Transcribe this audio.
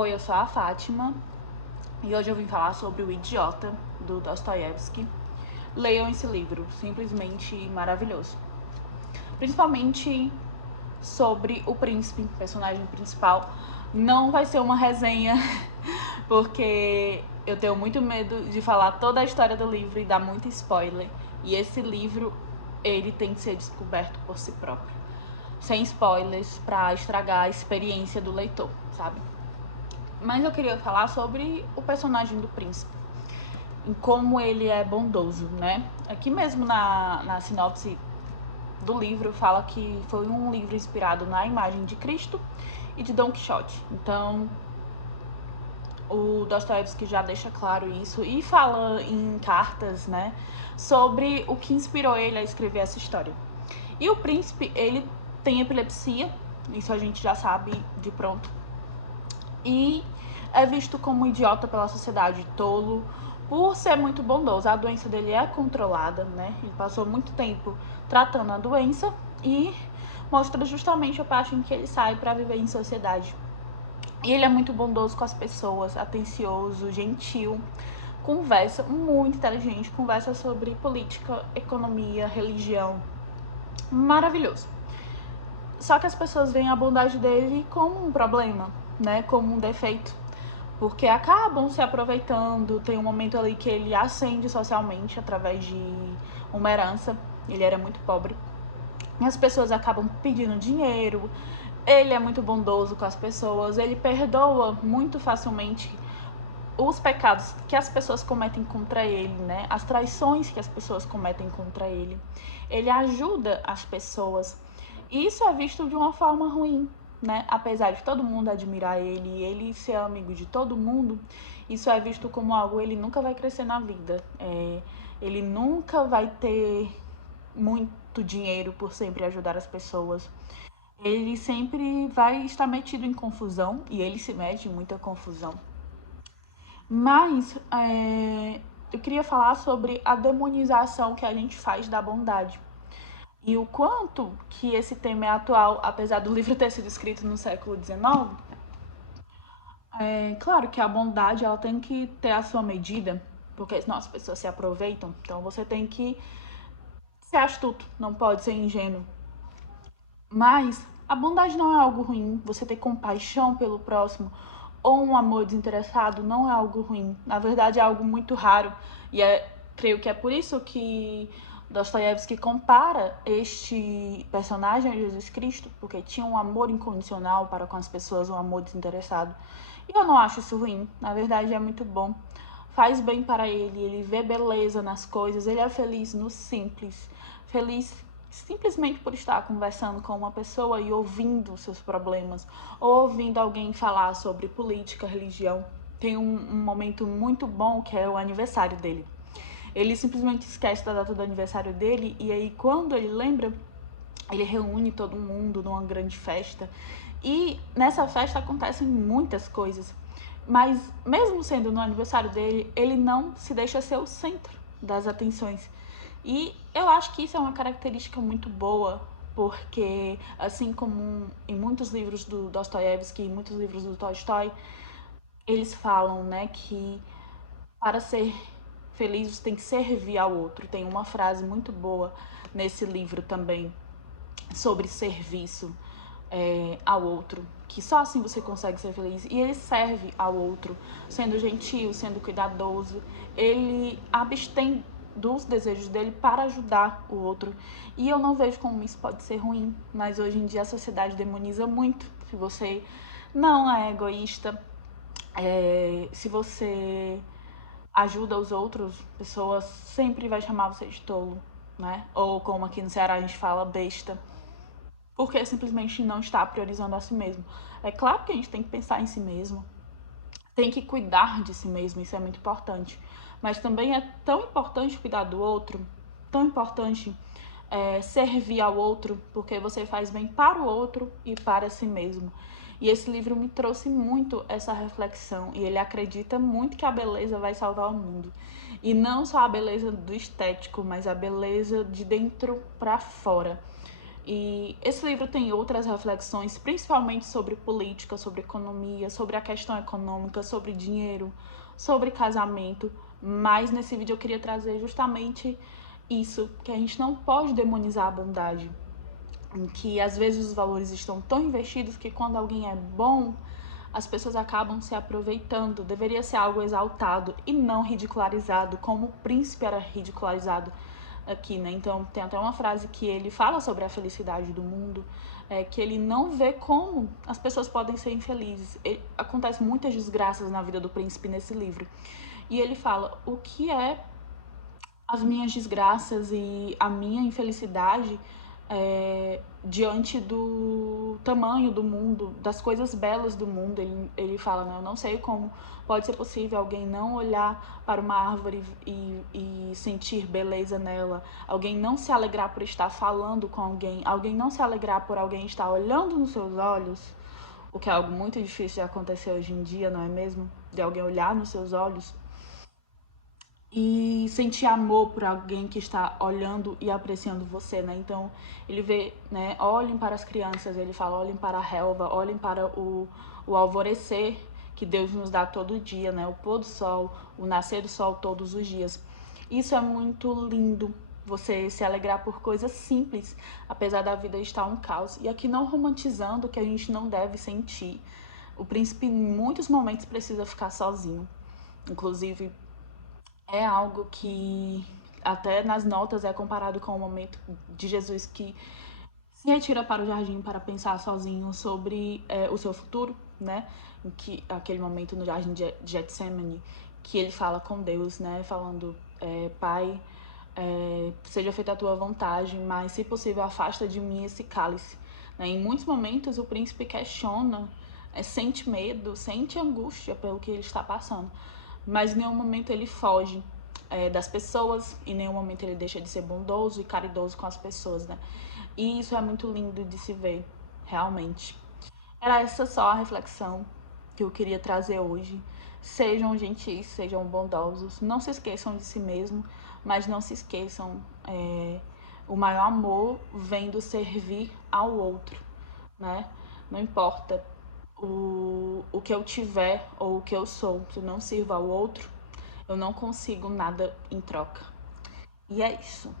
Oi, eu sou a Fátima e hoje eu vim falar sobre O Idiota, do Dostoiévski. Leiam esse livro, simplesmente maravilhoso. Principalmente sobre o príncipe, personagem principal. Não vai ser uma resenha, porque eu tenho muito medo de falar toda a história do livro e dar muito spoiler. E esse livro, ele tem que ser descoberto por si próprio, sem spoilers, pra estragar a experiência do leitor, sabe? Mas eu queria falar sobre o personagem do príncipe, em como ele é bondoso, né? Aqui mesmo na sinopse do livro fala que foi um livro inspirado na imagem de Cristo e de Dom Quixote. Então, o Dostoiévski já deixa claro isso e fala em cartas, né, sobre o que inspirou ele a escrever essa história. E o príncipe, ele tem epilepsia, isso a gente já sabe de pronto. E é visto como idiota pela sociedade, tolo, por ser muito bondoso. A doença dele é controlada, né? Ele passou muito tempo tratando a doença e mostra justamente a parte em que ele sai para viver em sociedade. E ele é muito bondoso com as pessoas, atencioso, gentil, conversa muito inteligente, conversa sobre política, economia, religião. Maravilhoso. Só que as pessoas veem a bondade dele como um problema, né? Como um defeito. Porque acabam se aproveitando. Tem um momento ali que ele ascende socialmente através de uma herança. Ele era muito pobre. E as pessoas acabam pedindo dinheiro. Ele é muito bondoso com as pessoas. Ele perdoa muito facilmente os pecados que as pessoas cometem contra ele, né? As traições que as pessoas cometem contra ele. Ele ajuda as pessoas. E isso é visto de uma forma ruim, né? Apesar de todo mundo admirar ele e ele ser amigo de todo mundo, isso é visto como algo, ele nunca vai crescer na vida. Ele nunca vai ter muito dinheiro por sempre ajudar as pessoas. Ele sempre vai estar metido em confusão, e ele se mete em muita confusão. Mas eu queria falar sobre a demonização que a gente faz da bondade. E o quanto que esse tema é atual, apesar do livro ter sido escrito no século XIX. É claro que a bondade ela tem que ter a sua medida, porque senão as pessoas se aproveitam. Então você tem que ser astuto, não pode ser ingênuo. Mas a bondade não é algo ruim. Você ter compaixão pelo próximo ou um amor desinteressado não é algo ruim. Na verdade, é algo muito raro. E creio que é por isso que Dostoiévski compara este personagem a Jesus Cristo, porque tinha um amor incondicional para com as pessoas, um amor desinteressado. E eu não acho isso ruim. Na verdade, é muito bom. Faz bem para ele vê beleza nas coisas, ele é feliz no simples. Feliz simplesmente por estar conversando com uma pessoa e ouvindo seus problemas, ou ouvindo alguém falar sobre política, religião. Tem um momento muito bom que é o aniversário dele. Ele simplesmente esquece da data do aniversário dele e aí quando ele lembra, ele reúne todo mundo numa grande festa. E nessa festa acontecem muitas coisas. Mas mesmo sendo no aniversário dele, ele não se deixa ser o centro das atenções. E eu acho que isso é uma característica muito boa, porque assim como em muitos livros do Dostoiévski e muitos livros do Tolstói, eles falam, né, que para ser feliz você tem que servir ao outro. Tem uma frase muito boa nesse livro também sobre serviço ao outro, que só assim você consegue ser feliz. E ele serve ao outro, sendo gentil, sendo cuidadoso. Ele abstém dos desejos dele para ajudar o outro. E eu não vejo como isso pode ser ruim, mas hoje em dia a sociedade demoniza muito. Se você não é egoísta, se você ajuda os outros, pessoas sempre vai chamar você de tolo, né? Ou como aqui no Ceará a gente fala, besta, porque simplesmente não está priorizando a si mesmo. É claro que a gente tem que pensar em si mesmo, tem que cuidar de si mesmo, isso é muito importante. Mas também é tão importante cuidar do outro, tão importante servir ao outro, porque você faz bem para o outro e para si mesmo. E esse livro me trouxe muito essa reflexão, e ele acredita muito que a beleza vai salvar o mundo. E não só a beleza do estético, mas a beleza de dentro para fora. E esse livro tem outras reflexões, principalmente sobre política, sobre economia, sobre a questão econômica, sobre dinheiro, sobre casamento. Mas nesse vídeo eu queria trazer justamente isso, que a gente não pode demonizar a bondade. Em que às vezes os valores estão tão investidos que quando alguém é bom, as pessoas acabam se aproveitando. Deveria ser algo exaltado e não ridicularizado, como o príncipe era ridicularizado aqui, né? Então tem até uma frase que ele fala sobre a felicidade do mundo, que ele não vê como as pessoas podem ser infelizes. Acontece muitas desgraças na vida do príncipe nesse livro. E ele fala: o que é as minhas desgraças e a minha infelicidade diante do tamanho do mundo, das coisas belas do mundo. Ele fala, né? Eu não sei como pode ser possível alguém não olhar para uma árvore e sentir beleza nela, alguém não se alegrar por estar falando com alguém não se alegrar por alguém estar olhando nos seus olhos, o que é algo muito difícil de acontecer hoje em dia, não é mesmo? De alguém olhar nos seus olhos e sentir amor por alguém que está olhando e apreciando você, né? Então, ele vê, né? Olhem para as crianças, ele fala, olhem para a relva, olhem para o alvorecer que Deus nos dá todo dia, né? O pôr do sol, o nascer do sol todos os dias. Isso é muito lindo, você se alegrar por coisas simples, apesar da vida estar um caos. E aqui não romantizando o que a gente não deve sentir. O príncipe, em muitos momentos, precisa ficar sozinho. Inclusive, é algo que até nas notas é comparado com o momento de Jesus que se retira para o jardim para pensar sozinho sobre o seu futuro, né? Em que aquele momento no jardim de Getsemane, que ele fala com Deus, né? Falando, Pai, seja feita a tua vontade, mas se possível afasta de mim esse cálice. Né? Em muitos momentos o príncipe questiona, sente medo, sente angústia pelo que ele está passando, mas em nenhum momento ele foge das pessoas, em nenhum momento ele deixa de ser bondoso e caridoso com as pessoas, né? E isso é muito lindo de se ver, realmente. Era essa só a reflexão que eu queria trazer hoje. Sejam gentis, sejam bondosos, não se esqueçam de si mesmo, mas não se esqueçam, o maior amor vem do servir ao outro, né? Não importa o que eu tiver ou o que eu sou, se eu não sirvo ao outro, eu não consigo nada em troca. E é isso.